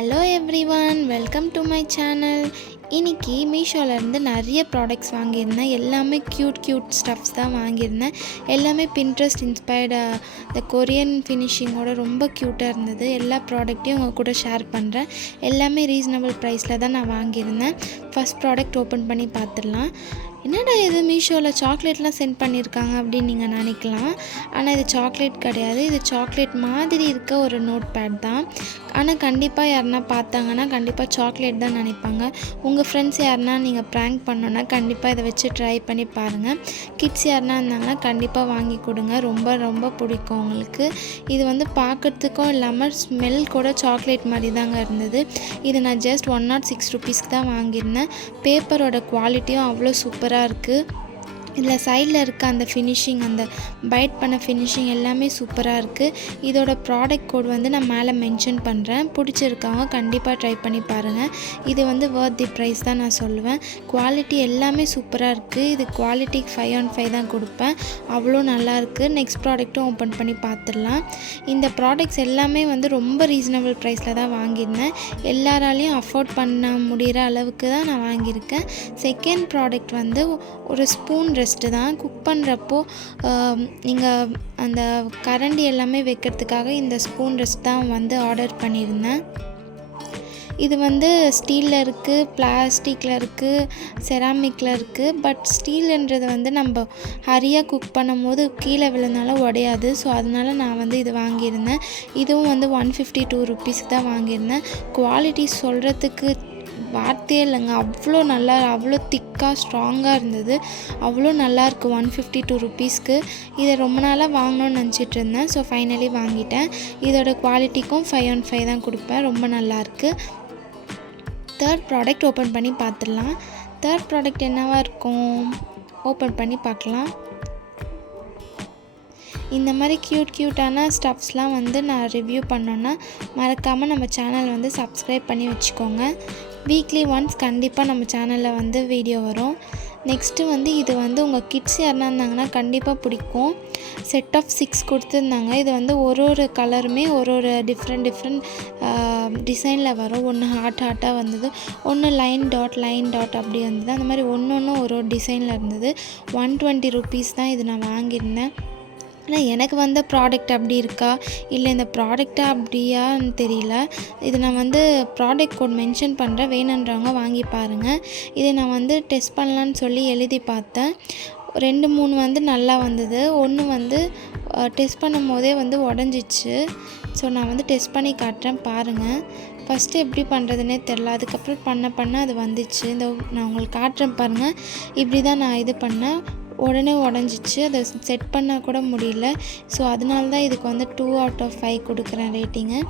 Hello everyone, welcome to my channel. இன்றைக்கி மீஷோலேருந்து நிறைய products வாங்கியிருந்தேன். எல்லாமே க்யூட் ஸ்டஃப்ஸ் தான் வாங்கியிருந்தேன். எல்லாமே பின்ட்ரெஸ்ட் இன்ஸ்பயர்டு, இந்த கொரியன் ஃபினிஷிங்கோட ரொம்ப க்யூட்டாக இருந்தது. எல்லா ப்ராடக்ட்டையும் உங்கள் கூட ஷேர் பண்ணுறேன். எல்லாமே ரீசனபிள் ப்ரைஸில் தான் நான் வாங்கியிருந்தேன். ஃபஸ்ட் ப்ராடக்ட் ஓப்பன் பண்ணி பார்த்துடலாம். என்னடா இது மீஷோவில் சாக்லேட்லாம் சென்ட் பண்ணியிருக்காங்க அப்படின்னு நீங்கள் நினைக்கலாம். ஆனால் இது சாக்லேட் கிடையாது. இது சாக்லேட் மாதிரி இருக்க ஒரு நோட் பேட் தான். ஆனால் கண்டிப்பாக யாருன்னா பார்த்தாங்கன்னா கண்டிப்பாக சாக்லேட் தான் நினைப்பாங்க. உங்கள் ஃப்ரெண்ட்ஸ் யாருன்னா நீங்கள் ப்ராங்க் பண்ணோன்னா கண்டிப்பாக இதை வச்சு ட்ரை பண்ணி பாருங்கள். கிட்ஸ் யாருன்னா இருந்தாங்கன்னா கண்டிப்பாக வாங்கி கொடுங்க. ரொம்ப பிடிக்கும் உங்களுக்கு. இது வந்து பார்க்குறதுக்கும் இல்லாமல் ஸ்மெல் கூட சாக்லேட் மாதிரி தாங்க இருந்தது. இது நான் ஜஸ்ட் 106 ருபீஸ்க்கு தான் வாங்கியிருந்தேன். பேப்பரோட குவாலிட்டியும் அவ்வளோ சூப்பராக இருக்குது. இதில் சைடில் இருக்க அந்த ஃபினிஷிங், அந்த பைட் பண்ண ஃபினிஷிங் எல்லாமே சூப்பராக இருக்குது. இதோட ப்ராடக்ட் கோட் வந்து நான் மேலே மென்ஷன் பண்ணுறேன். பிடிச்சிருக்கவங்க கண்டிப்பாக ட்ரை பண்ணி பாருங்கள். இது வந்து வர்த் தி ப்ரைஸ் தான் நான் சொல்லுவேன். குவாலிட்டி எல்லாமே சூப்பராக இருக்குது. இது குவாலிட்டிக்கு 5 on 5 தான் கொடுப்பேன். அவ்வளோ நல்லாயிருக்கு. நெக்ஸ்ட் ப்ராடக்ட்டும் ஓப்பன் பண்ணி பார்த்துடலாம். இந்த ப்ராடக்ட்ஸ் எல்லாமே வந்து ரொம்ப ரீசனபிள் ப்ரைஸில் தான் வாங்கியிருந்தேன். எல்லாராலையும் அஃபோர்ட் பண்ண முடிகிற அளவுக்கு தான் நான் வாங்கியிருக்கேன். செகண்ட் ப்ராடக்ட் வந்து ஒரு ஸ்பூன் ரெஸ்ட்டு தான். குக் பண்ணுறப்போ நீங்கள் அந்த கரண்டி எல்லாமே வைக்கிறதுக்காக இந்த ஸ்பூன் ரெஸ்ட் தான் வந்து ஆர்டர் பண்ணியிருந்தேன். இது வந்து ஸ்டீலில் இருக்குது, பிளாஸ்டிக்கில் இருக்குது, செராமிக்கில் இருக்குது. பட் ஸ்டீல்ன்றது வந்து நம்ம ஹரியாக குக் பண்ணும் போது கீழே விழுந்தாலும் உடையாது. ஸோ அதனால நான் வந்து இது வாங்கியிருந்தேன். இதுவும் வந்து 152 ருபீஸ்க்கு தான் வாங்கியிருந்தேன். குவாலிட்டி சொல்கிறதுக்கு வார்த்தையே இல்லைங்க. அவ்வளோ திக்காக ஸ்ட்ராங்காக இருந்தது. அவ்வளோ நல்லாயிருக்கு 152 ருபீஸ்க்கு. இதை ரொம்ப நாளாக வாங்கணும்னு நினச்சிட்டு இருந்தேன். ஸோ ஃபைனலி வாங்கிட்டேன். இதோட குவாலிட்டிக்கும் 5 on 5 தான் கொடுப்பேன். ரொம்ப நல்லாயிருக்கு. தேர்ட் ப்ராடக்ட் ஓப்பன் பண்ணி பார்த்துடலாம். தேர்ட் ப்ராடக்ட் என்னவாக இருக்கும், ஓப்பன் பண்ணி பார்க்கலாம். இந்த மாதிரி க்யூட்டான ஸ்டஃப்ஸ்லாம் வந்து நான் ரிவ்யூ பண்ணோன்னா மறக்காமல் நம்ம சேனல் வந்து சப்ஸ்கிரைப் பண்ணி வச்சுக்கோங்க. வீக்லி ஒன்ஸ் கண்டிப்பாக நம்ம சேனலில் வந்து வீடியோ வரும். நெக்ஸ்ட்டு வந்து இது வந்து உங்கள் கிட்ஸ் யாருன்னா இருந்தாங்கன்னா கண்டிப்பாக பிடிக்கும். செட் ஆஃப் 6 கொடுத்துருந்தாங்க. இது வந்து ஒரு கலருமே ஒரு டிஃப்ரெண்ட் டிசைனில் வரும். ஒன்று ஹார்ட்டாக வந்தது, ஒன்று லைன் டாட் அப்படி வந்தது. அந்த மாதிரி ஒன்று ஒரு டிசைனில் இருந்தது. 120 ருபீஸ் தான் இது நான் வாங்கியிருந்தேன். ஆனால் எனக்கு வந்த ப்ராடக்ட் அப்படி இருக்கா இல்லை இந்த ப்ராடக்டாக அப்படியான்னு தெரியல. இது நான் வந்து ப்ராடக்ட் கோட் மென்ஷன் பண்ணுறேன், வேணுன்றவங்க வாங்கி பாருங்கள். இதை நான் வந்து டெஸ்ட் பண்ணலான்னு சொல்லி எழுதி பார்த்தேன். 2-3 வந்து நல்லா வந்தது. ஒன்று வந்து டெஸ்ட் பண்ணும் போதே வந்து உடஞ்சிச்சு. ஸோ நான் வந்து டெஸ்ட் பண்ணி காட்டுறேன் பாருங்கள். ஃபஸ்ட்டு எப்படி பண்ணுறதுனே தெரில. அதுக்கப்புறம் பண்ண அது வந்துச்சு. இந்த நான் உங்களுக்கு காட்டுறேன் பாருங்கள். இப்படி தான் நான் இது பண்ணேன். உடனே உடஞ்சிச்சு. அதை செட் பண்ண கூட முடியல. ஸோ அதனால தான் இதுக்கு வந்து 2 out of 5 கொடுக்குறேன் ரேட்டிங்கு.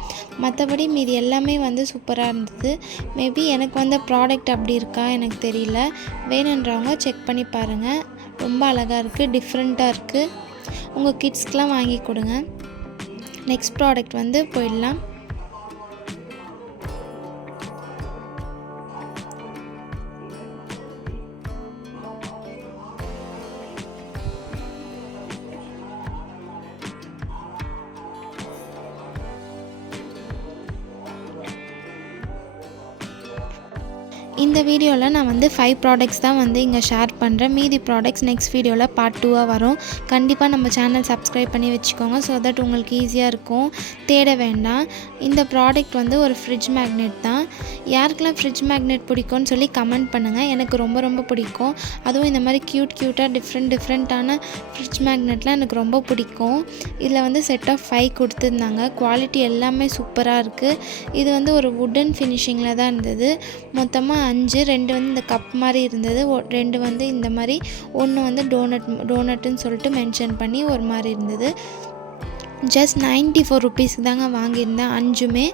மற்றபடி மீதி எல்லாமே வந்து சூப்பராக இருந்தது. மேபி எனக்கு வந்த ப்ராடக்ட் அப்படி இருக்கா எனக்கு தெரியல. வேணுன்றவங்க செக் பண்ணி பாருங்கள். ரொம்ப அழகாக இருக்குது, டிஃப்ரெண்ட்டாக இருக்குது. உங்கள் கிட்ஸ்க்கெலாம் வாங்கி கொடுங்க. நெக்ஸ்ட் ப்ராடக்ட் வந்து போயிடலாம். இந்த வீடியோவில் நான் வந்து 5 ப்ராடக்ட்ஸ் தான் வந்து இங்கே ஷேர் பண்ணுறேன். மீதி ப்ராடக்ட்ஸ் நெக்ஸ்ட் வீடியோவில் பார்ட் 2 வரும். கண்டிப்பாக நம்ம சேனல் சப்ஸ்கிரைப் பண்ணி வச்சுக்கோங்க. ஸோ தட் உங்களுக்கு ஈஸியாக இருக்கும், தேட வேண்டாம். இந்த ப்ராடக்ட் வந்து ஒரு ஃப்ரிட்ஜ் மேக்னெட் தான். யாருக்கெல்லாம் ஃப்ரிட்ஜ் மேக்னெட் பிடிக்கும்னு சொல்லி கமெண்ட் பண்ணுங்கள். எனக்கு ரொம்ப பிடிக்கும். அதுவும் இந்த மாதிரி க்யூட்டாக டிஃப்ரெண்ட்டான ஃப்ரிட்ஜ் மேக்னெட்லாம் எனக்கு ரொம்ப பிடிக்கும். இதில் வந்து செட் ஆஃப் 5 கொடுத்துருந்தாங்க. குவாலிட்டி எல்லாமே சூப்பராக இருக்குது. இது வந்து ஒரு வுடன் ஃபினிஷிங்கில் தான் இருந்தது. மொத்தமாக 5, 2 வந்து இந்த கப் மாதிரி இருந்தது, 2 வந்து இந்த மாதிரி, ஒன்று வந்து டோனட்டுன்னு சொல்லிட்டு மென்ஷன் பண்ணி ஒரு மாதிரி இருந்தது. ஜஸ்ட் 94 ருபீஸ்க்கு தாங்க வாங்கியிருந்தேன். 5மே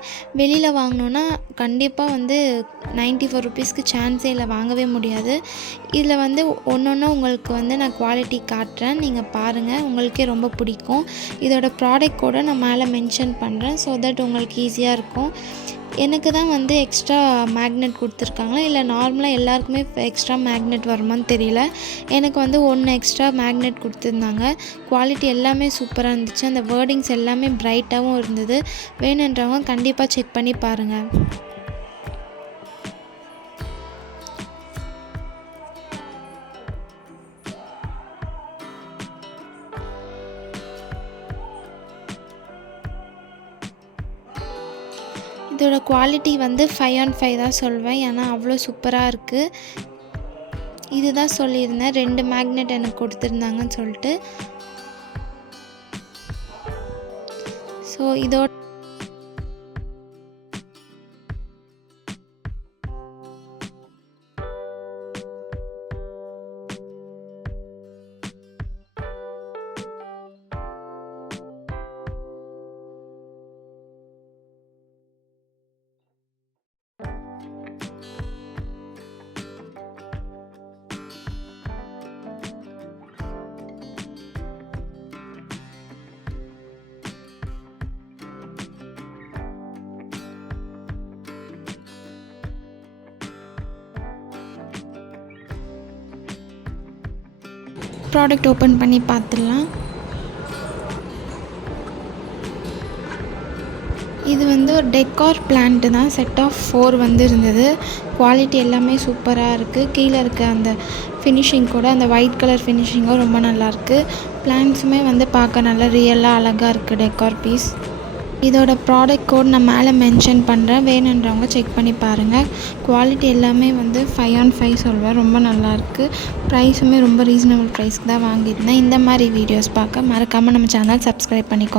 வெளியில் வாங்கினோன்னா கண்டிப்பாக வந்து 94 ருபீஸ்க்கு சான்ஸே இல்லை, வாங்கவே முடியாது. இதில் வந்து ஒன்று உங்களுக்கு வந்து நான் குவாலிட்டி காட்டுறேன், நீங்கள் பாருங்கள். உங்களுக்கே ரொம்ப பிடிக்கும். இதோட ப்ராடக்ட் கூட நான் மேலே மென்ஷன் பண்ணுறேன். ஸோ தட் உங்களுக்கு ஈஸியாக இருக்கும். எனக்கு தான் வந்து எக்ஸ்ட்ரா மேக்னெட் கொடுத்துருக்காங்களா இல்லை நார்மலாக எல்லாருக்குமே எக்ஸ்ட்ரா மேக்னெட் வருமான்னு தெரியல. எனக்கு வந்து 1 எக்ஸ்ட்ரா மேக்னெட் கொடுத்துருந்தாங்க. குவாலிட்டி எல்லாமே சூப்பராக இருந்துச்சு. அந்த வேர்டிங்ஸ் எல்லாமே பிரைட்டாகவும் இருந்தது. வேணுன்றவங்க கண்டிப்பாக செக் பண்ணி பாருங்கள். இதோட குவாலிட்டி வந்து 5 on 5 தான் சொல்வேன். ஏன்னா அவ்வளோ சூப்பராக இருக்குது. இதுதான் சொல்லியிருந்தேன் 2 மேக்னெட் எனக்கு கொடுத்துருந்தாங்கன்னு சொல்லிட்டு. ஸோ இதோட ப்ராடக்ட் ஓப்பன் பண்ணி பார்த்துடலாம். இது வந்து ஒரு டெக்கார் பிளான்ட்டு தான். செட் ஆஃப் 4 வந்து இருந்தது. குவாலிட்டி எல்லாமே சூப்பராக இருக்குது. கீழே இருக்க அந்த ஃபினிஷிங் கூட அந்த ஒயிட் கலர் ஃபினிஷிங்கும் ரொம்ப நல்லாயிருக்கு. பிளான்ட்ஸுமே வந்து பார்க்க நல்லா ரியலாக அழகாக இருக்குது டெக்கார் பீஸ். இதோட ப்ராடக்ட் கோட் நான் மேலே மென்ஷன் பண்ணுறேன். வேணுன்றவங்க செக் பண்ணி பாருங்கள். குவாலிட்டி எல்லாமே வந்து 5 on 5 சொல்வேன். ரொம்ப நல்லாயிருக்கு. ப்ரைஸுமே ரொம்ப ரீசனபிள் ப்ரைஸ்க்கு தான் வாங்கியிருந்தேன். இந்த மாதிரி வீடியோஸ் பார்க்க மறக்காமல் நம்ம சேனல் சப்ஸ்கிரைப் பண்ணிக்கோங்க.